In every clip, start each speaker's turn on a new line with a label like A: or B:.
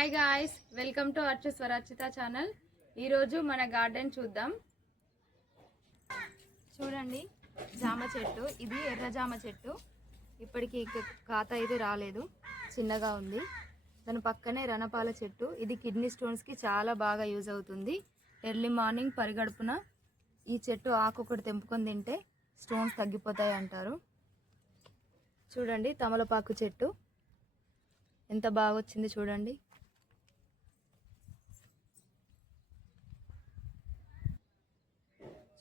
A: Hi guys welcome to Archu Swarachita channel ఈరోజు మన garden చూద్దాం. చూడండి జామ చెట్టు. ఇది ఎర్ర జామ చెట్టు. ఇప్పటికి ఖాత అయితే రాలేదు. చిన్నగా ఉంది. దాని పక్కనే రణపాల చెట్టు. ఇది కిడ్నీ స్టోన్స్కి చాలా బాగా యూజ్ అవుతుంది. ఎర్లీ మార్నింగ్ పరిగడుపున ఈ చెట్టు ఆకు ఒకటి తెంపుకొని తింటే స్టోన్స్ తగ్గిపోతాయి అంటారు. చూడండి తమలపాకు చెట్టు. ఎంత బాగా వచ్చింది చూడండి.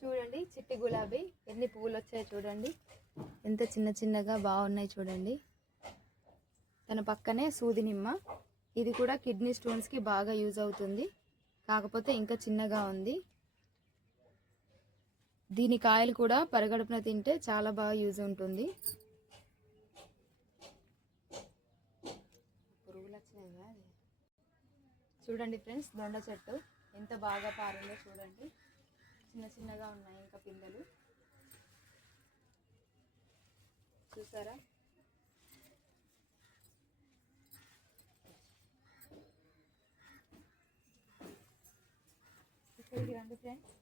A: చూడండి చిట్టి గులాబీ. ఎన్ని పువ్వులు వచ్చాయి చూడండి. ఎంత చిన్న చిన్నగా బాగున్నాయి చూడండి. తన పక్కనే సూది నిమ్మ. ఇది కూడా కిడ్నీ స్టోన్స్కి బాగా యూజ్ అవుతుంది. కాకపోతే ఇంకా చిన్నగా ఉంది. దీని కాయలు కూడా పరగడుపున తింటే చాలా బాగా యూజ్ ఉంటుంది. చూడండి ఫ్రెండ్స్ దొండ చెట్టు. ఎంత బాగా పారిందో చూడండి. చిన్న చిన్నగా ఉన్నాయి ఇంకా పిందెలు. చూసారా? ఇక్కడికి రండి ఫ్రెండ్స్.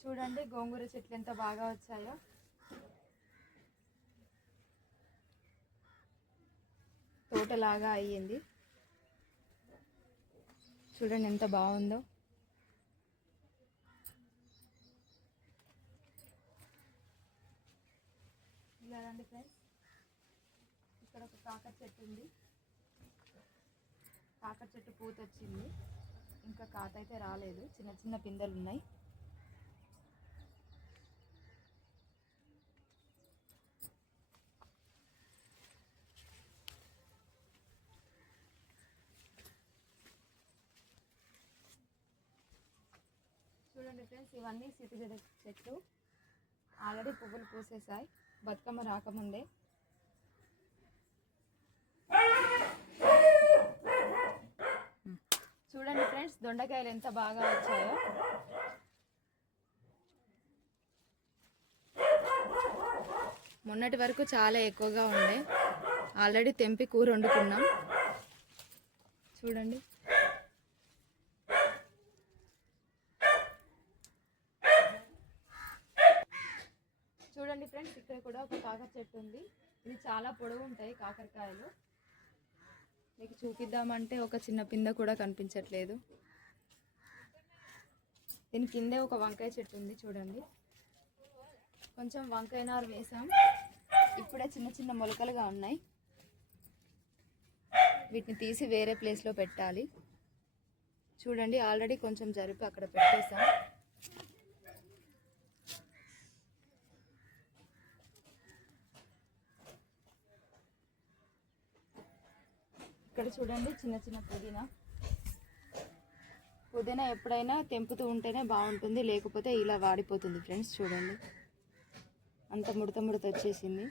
A: చూడండి గోంగూర చెట్లు ఎంత బాగా వచ్చాయో. తోటలాగా అయ్యింది. చూడండి ఎంత బాగుందో. ఇలా ఫ్రెండ్స్ ఇక్కడ ఒక కాకర చెట్టు ఉంది. కాకర చెట్టు పూత వచ్చింది. ఇంకా కాత అయితే రాలేదు. చిన్న చిన్న పిందెలు ఉన్నాయి. చూడండి ఫ్రెండ్స్ ఇవన్నీ సిటిగడ చెట్లు ఆల్రెడీ పువ్వులు పూసేసాయి బతుకమ్మ రాకముందే. చూడండి ఫ్రెండ్స్ దొండకాయలు ఎంత బాగా వచ్చాయో. మొన్నటి వరకు చాలా ఎక్కువగా ఉండే. ఆల్రెడీ తెంపి కూర వండుకున్నాం. చూడండి. చూడండి ఫ్రెండ్స్ ఇక్కడ కూడా ఒక కాకర చెట్టు ఉంది. ఇది చాలా పొడవు ఉంటాయి కాకరకాయలు. మీకు చూపిద్దామంటే ఒక చిన్న పిందె కూడా కనిపించట్లేదు. దీని కిందే ఒక వంకాయ చెట్టు ఉంది చూడండి. కొంచెం వంకాయ నారు వేసాం. ఇప్పుడే చిన్న చిన్న మొలకలుగా ఉన్నాయి. వీటిని తీసి వేరే ప్లేస్లో పెట్టాలి. చూడండి ఆల్రెడీ కొంచెం జరిపి అక్కడ పెట్టేసాం ఇక్కడ చూడండి చిన్న చిన్న పుదీనా. పుదీనా ఎప్పుడైనా తెంపుతూ ఉంటేనే బాగుంటుంది లేకపోతే ఇలా వాడిపోతుంది ఫ్రెండ్స్ చూడండి. అంత ముడత ముడత వచ్చేసింది.